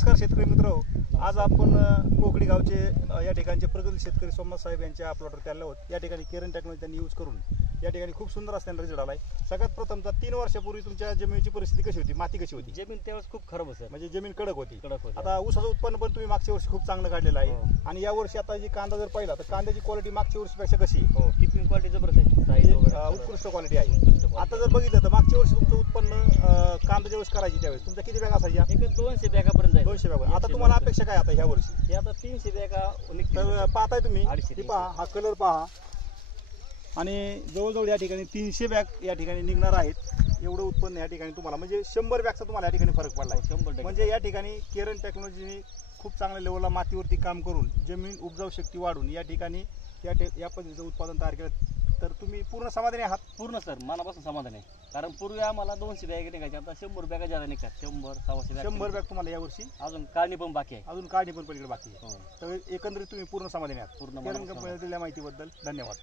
नमस्कार शेतकरी मित्र, आज आपण कोकडी गावचे या ठिकाणचे प्रगत शेतकरी सोमनाथ साहेब यांच्या प्लॉटवर आलो आहोत। या ठिकाणी केरन टेक्नॉलॉजी त्यांनी यूज करून या ठिकाणी खूप सुंदर असताना रिझल्ट आलाय। सगळ्यात प्रथमचा 3 वर्षापूर्वी तुमच्या जमिनीची परिस्थिती कशी होती, माती कशी होती? जमीन त्यावेळेस खूप खराब होती, म्हणजे जमीन कडक होती। आता आता ऊसाचं उत्पन्न पण तुम्ही मागच्या वर्षी खूप चांगलं काढलेलं आहे आणि या वर्षी आता जी कांदा जर पाहिला तर कांद्याची क्वालिटी मागच्या वर्षीपेक्षा कशी हो किपिंग क्वालिटी जबरदस्त आहे, साईज वगैरे उत्कृष्ट क्वालिटी आहे। आता जर बघितलं तर मागच्या वर्षी तुमचं उत्पन्न कांदा ज्यावेळेस करायची त्यावेळेस तुमच्या किती बॅग असायच्या? एक 200 बॅगापर्यंत जाईल। 200 बॅग। आता तुम्हाला अपेक्षा काय आता ह्या वर्षी? हे आता 300 बॅगा तर पाहताय तुम्ही, 250 ही पहा, हा कलर पहा आणि जवळजवळ या ठिकाणी 300 बॅग या ठिकाणी निघणार आहेत। एवढं उत्पन्न या ठिकाणी तुम्हाला म्हणजे 100 बॅगचा तुम्हाला या ठिकाणी फरक पडला आहे। 100%। म्हणजे या ठिकाणी केरन टेक्नॉलॉजीने खूप चांगल्या लेवलला मातीवरती काम करून जमीन उपजाऊ शक्ती वाढून या ठिकाणी या पद्धतीचं उत्पादन तयार केलं। तर तुम्ही पूर्ण समाधानी आहात? पूर्ण सर, मनापासून समाधान आहे। कारण पूर्वी आम्हाला 200 बॅग निघायच्या, आता 100 बॅगा जादा निघतात। 100-150 बॅग 100 बॅग तुम्हाला यावर्षी अजून काढणी पण बाकी आहे, अजून काढणी पण पलीकडे बाकी आहे। हो तर एकंदरीत तुम्ही पूर्ण समाधानी आहात। पूर्ण केरन मनापासून कंपनीला दिलेल्या माहितीबद्दल धन्यवाद।